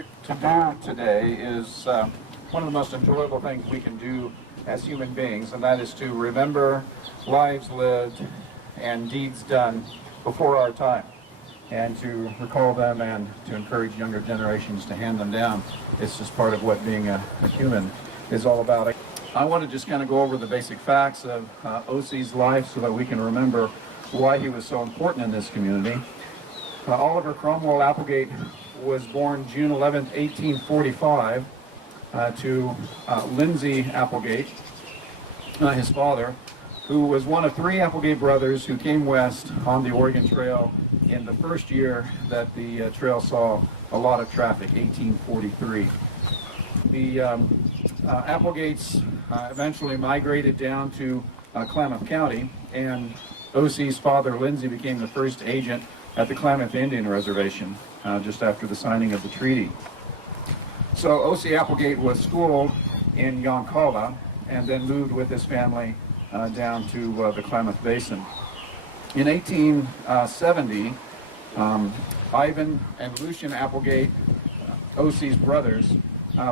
here to do today is one of the most enjoyable things we can do as human beings, and that is to remember lives lived and deeds done before our time, and to recall them and to encourage younger generations to hand them down. It's just part of what being a human is all about. I want to just kind of go over the basic facts of O.C.'s life so that we can remember why he was so important in this community. Oliver Cromwell Applegate was born June 11, 1845, to Lindsay Applegate, his father, who was one of three Applegate brothers who came west on the Oregon Trail in the first year that the trail saw a lot of traffic, 1843. The Applegates eventually migrated down to Klamath County, and O.C.'s father, Lindsay, became the first agent at the Klamath Indian Reservation just after the signing of the treaty. So O.C. Applegate was schooled in Yoncalla and then moved with his family down to the Klamath Basin. In 1870, Ivan and Lucian Applegate, O.C.'s brothers,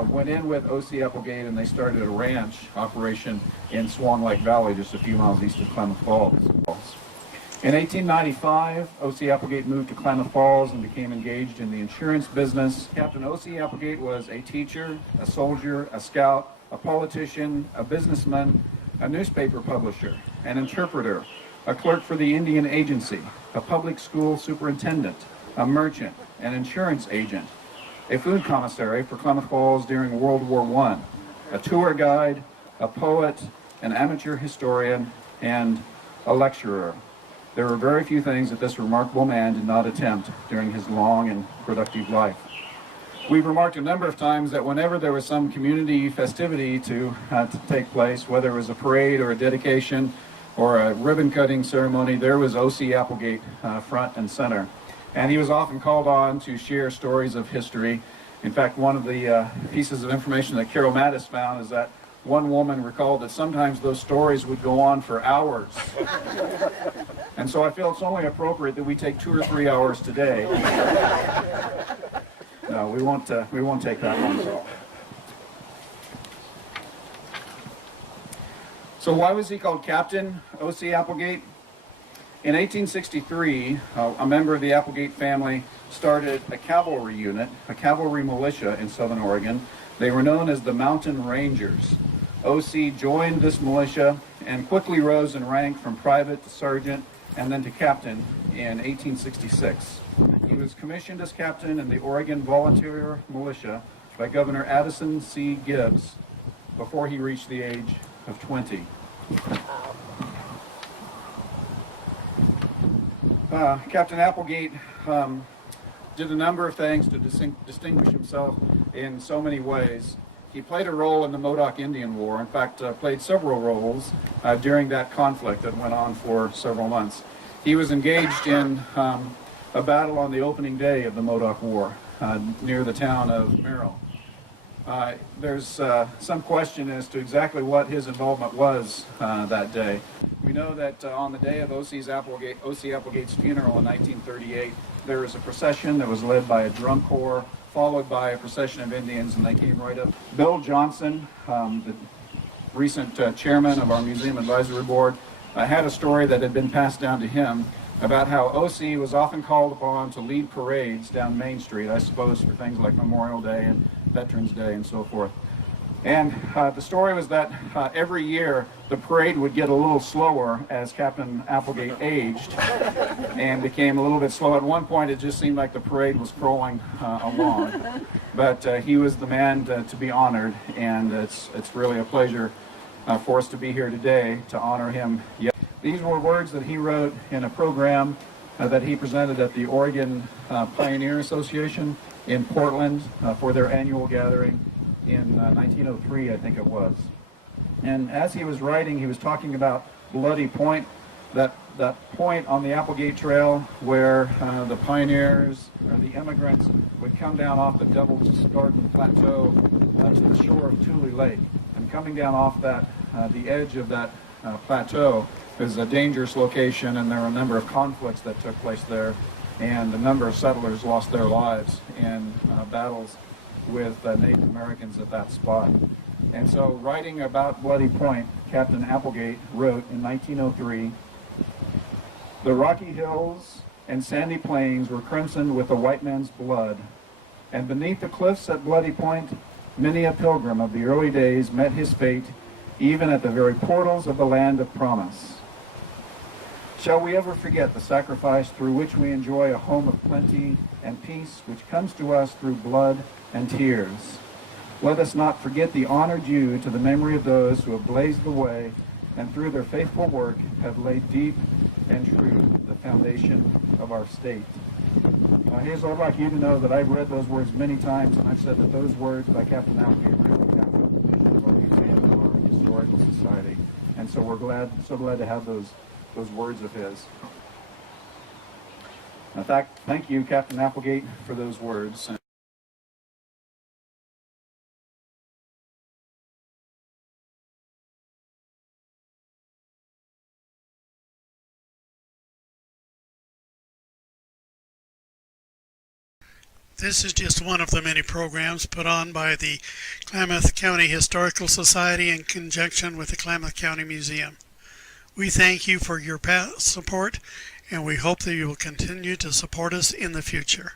went in with O.C. Applegate, and they started a ranch operation in Swan Lake Valley, just a few miles east of Klamath Falls. In 1895, O.C. Applegate moved to Klamath Falls and became engaged in the insurance business. Captain O.C. Applegate was a teacher, a soldier, a scout, a politician, a businessman, a newspaper publisher, an interpreter, a clerk for the Indian Agency, a public school superintendent, a merchant, an insurance agent, a food commissary for Klamath Falls during World War I, a tour guide, a poet, an amateur historian, and a lecturer. There were very few things that this remarkable man did not attempt during his long and productive life. We've remarked a number of times that whenever there was some community festivity to take place, whether it was a parade or a dedication or a ribbon-cutting ceremony, there was O.C. Applegate front and center. And he was often called on to share stories of history. In fact, one of the pieces of information that Carol Mattis found is that one woman recalled that sometimes those stories would go on for hours. And so I feel it's only appropriate that we take 2 or 3 hours today. No, we won't take that long. So why was he called Captain O.C. Applegate? In 1863, a member of the Applegate family started a cavalry unit, a cavalry militia in Southern Oregon. They were known as the Mountain Rangers. O.C. joined this militia and quickly rose in rank from private to sergeant and then to captain in 1866. He was commissioned as captain in the Oregon Volunteer Militia by Governor Addison C. Gibbs before he reached the age of 20. Captain Applegate did a number of things to distinguish himself in so many ways. He played a role in the Modoc Indian War, in fact, played several roles during that conflict that went on for several months. He was engaged in a battle on the opening day of the Modoc War near the town of Merrill. There's some question as to exactly what his involvement was that day. We know that on the day of O.C. Applegate's funeral in 1938, there was a procession that was led by a drum corps, followed by a procession of Indians, and they came right up. Bill Johnson, the recent chairman of our Museum Advisory Board, had a story that had been passed down to him about how O.C. was often called upon to lead parades down Main Street, I suppose for things like Memorial Day and Veterans Day and so forth. And the story was that every year the parade would get a little slower as Captain Applegate aged and became a little bit slow. At one point it just seemed like the parade was crawling along. But he was the man to be honored, and it's really a pleasure for us to be here today to honor him. These were words that he wrote in a program that he presented at the Oregon Pioneer Association in Portland for their annual gathering in 1903, I think it was. And as he was writing, he was talking about Bloody Point, that point on the Applegate Trail where the pioneers or the immigrants would come down off the Devil's Garden Plateau to the shore of Tule Lake. And coming down off that, the edge of that plateau is a dangerous location, and there were a number of conflicts that took place there, and a number of settlers lost their lives in battles with Native Americans at that spot. And so, writing about Bloody Point, Captain Applegate wrote in 1903, "The rocky hills and sandy plains were crimsoned with the white man's blood, and beneath the cliffs at Bloody Point, many a pilgrim of the early days met his fate, even at the very portals of the land of promise. Shall we ever forget the sacrifice through which we enjoy a home of plenty and peace, which comes to us through blood and tears? Let us not forget the honor due to the memory of those who have blazed the way and through their faithful work have laid deep and true the foundation of our state." Hazel, I'd like you to know that I've read those words many times, and I've said that those words by Captain Applegate really capture the mission of our museum and our historical society. And so we're so glad to have those words of his. In fact, thank you, Captain Applegate, for those words. This is just one of the many programs put on by the Klamath County Historical Society in conjunction with the Klamath County Museum. We thank you for your past support, and we hope that you will continue to support us in the future.